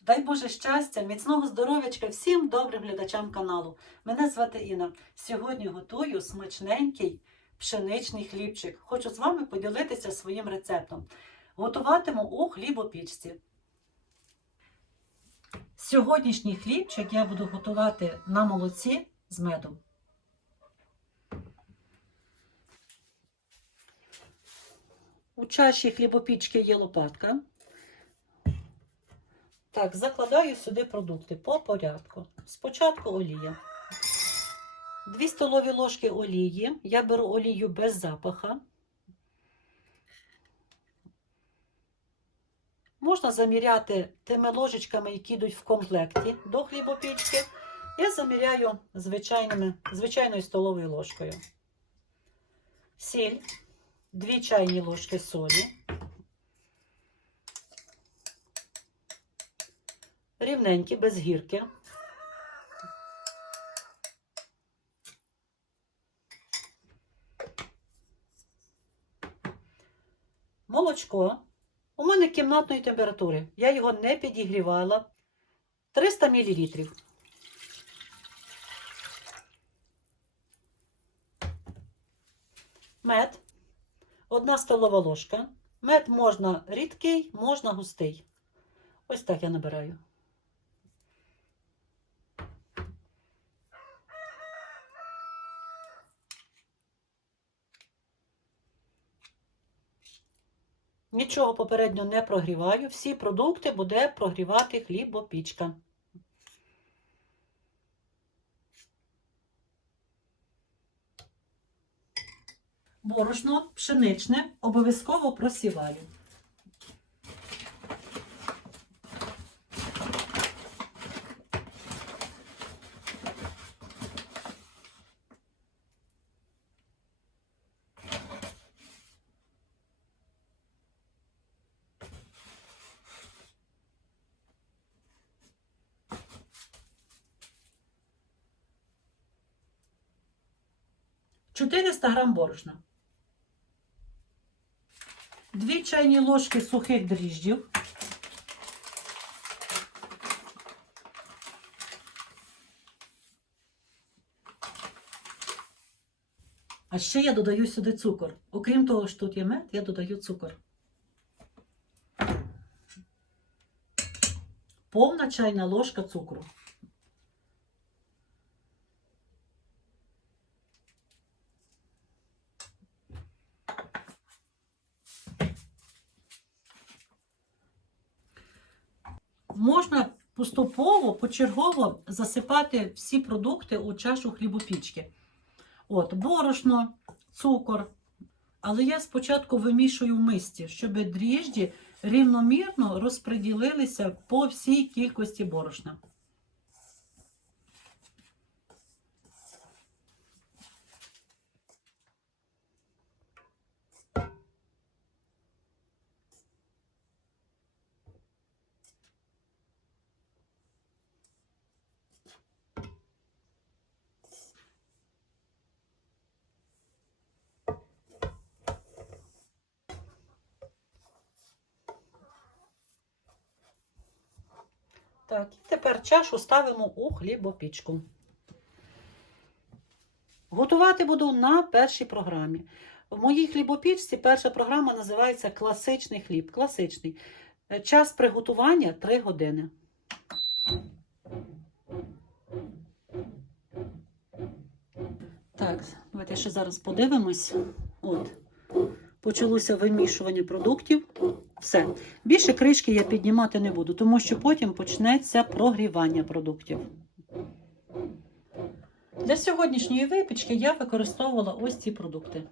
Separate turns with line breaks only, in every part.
Дай Боже щастя, міцного здоров'ячка всім добрим глядачам каналу. Мене звати Інна. Сьогодні готую смачненький пшеничний хлібчик. Хочу з вами поділитися своїм рецептом. Готуватиму у хлібопічці. Сьогоднішній хлібчик я буду готувати на молоці з медом. У чаші хлібопічки є лопатка. Так, закладаю сюди продукти по порядку. Спочатку олія. 2 столові ложки олії. Я беру олію без запаха. Можна заміряти тими ложечками, які йдуть в комплекті до хлібопічки. Я заміряю звичайними, звичайною столовою ложкою. Сіль, 2 чайні ложки солі. Рівненькі, без гірки. Молочко. У мене кімнатної температури. Я його не підігрівала. 300 мл. Мед. Одна столова ложка. Мед можна рідкий, можна густий. Ось так я набираю. Нічого попередньо не прогріваю. Всі продукти буде прогрівати хлібопічка. Борошно пшеничне обов'язково просіваю. – 400 грам борошна. 2 чайні ложки сухих дріжджів. А ще я додаю сюди цукор. Окрім того, що тут є мед, я додаю цукор. Повна чайна ложка цукру. Можна поступово, почергово засипати всі продукти у чашу хлібопічки. От, борошно, цукор. Але я спочатку вимішую в мисці, щоб дріжджі рівномірно розподілилися по всій кількості борошна. Так, і тепер чашу ставимо у хлібопічку. Готувати буду на першій програмі. В моїй хлібопічці перша програма називається Класичний хліб. Класичний. Е, Час приготування 3 години. Так, давайте ще зараз подивимось. От. Почалося вимішування продуктів. Все. Більше кришки я піднімати не буду, тому що потім почнеться прогрівання продуктів. Для сьогоднішньої випічки я використовувала ось ці продукти: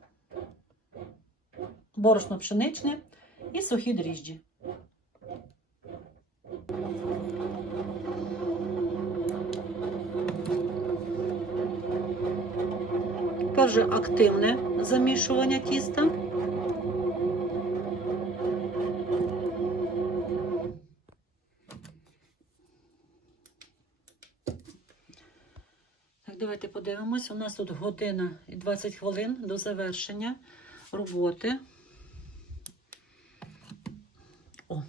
борошно пшеничне і сухі дріжджі. Тепер же активне замішування тіста. Давайте подивимось. У нас тут година і 20 хвилин до завершення роботи. О,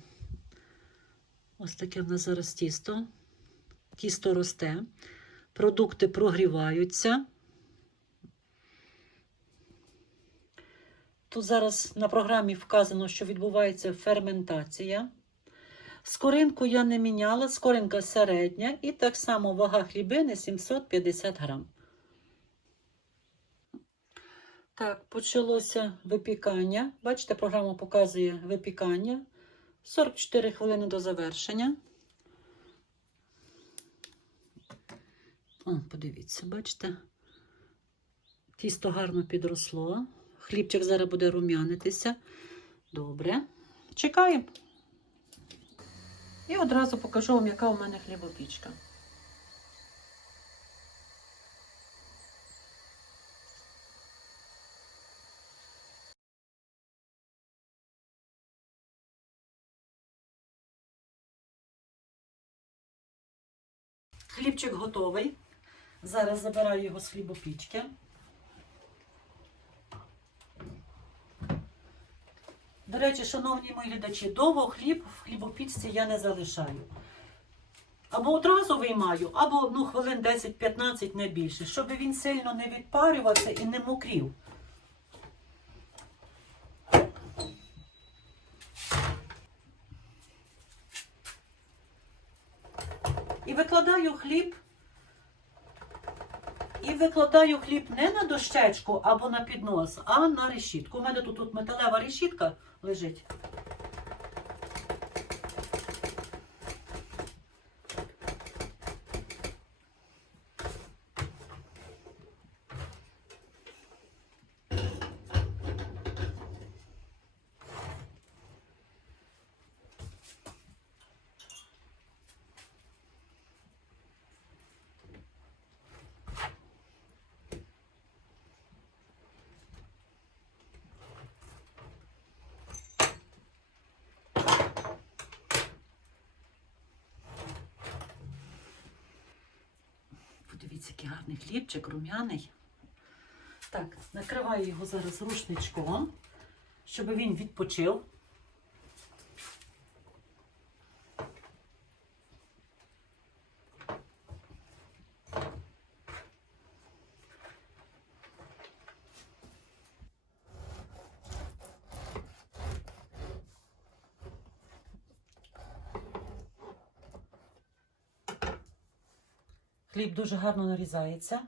ось таке в нас зараз тісто. Тісто росте, продукти прогріваються. Тут зараз на програмі вказано, що відбувається ферментація. Скоринку я не міняла, скоринка середня і так само вага хлібини 750 грам. Так, почалося випікання. Бачите, програма показує випікання. 44 хвилини до завершення. О, подивіться, бачите? Тісто гарно підросло. Хлібчик зараз буде рум'янитися. Добре. Чекаємо. І одразу покажу вам, яка у мене хлібопічка. Хлібчик готовий. Зараз забираю його з хлібопічки. До речі, шановні мої глядачі, довго хліб в хлібопічці я не залишаю. Або одразу виймаю, або ну, хвилин 10-15 не більше, щоб він сильно не відпарювався і не мокрів. І викладаю хліб. Викладаю хліб не на дощечку або на піднос, а на решітку. У мене тут, тут металева решітка лежить. Подивіться, який гарний хлібчик, рум'яний. Так, накриваю його зараз рушничком, щоб він відпочив. Хліб дуже гарно нарізається.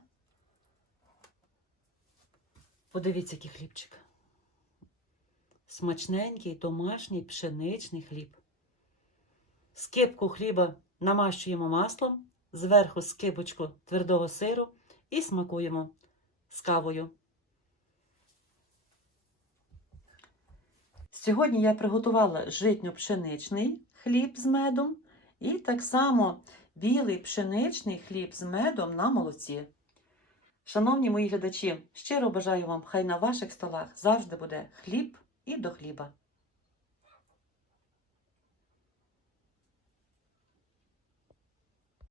Подивіться, який хлібчик. Смачненький, домашній, пшеничний хліб. Скипку хліба намащуємо маслом, зверху скибочку твердого сиру і смакуємо з кавою. Сьогодні я приготувала житньо-пшеничний хліб з медом і так само білий пшеничний хліб з медом на молоці. Шановні мої глядачі, щиро бажаю вам, хай на ваших столах завжди буде хліб і до хліба.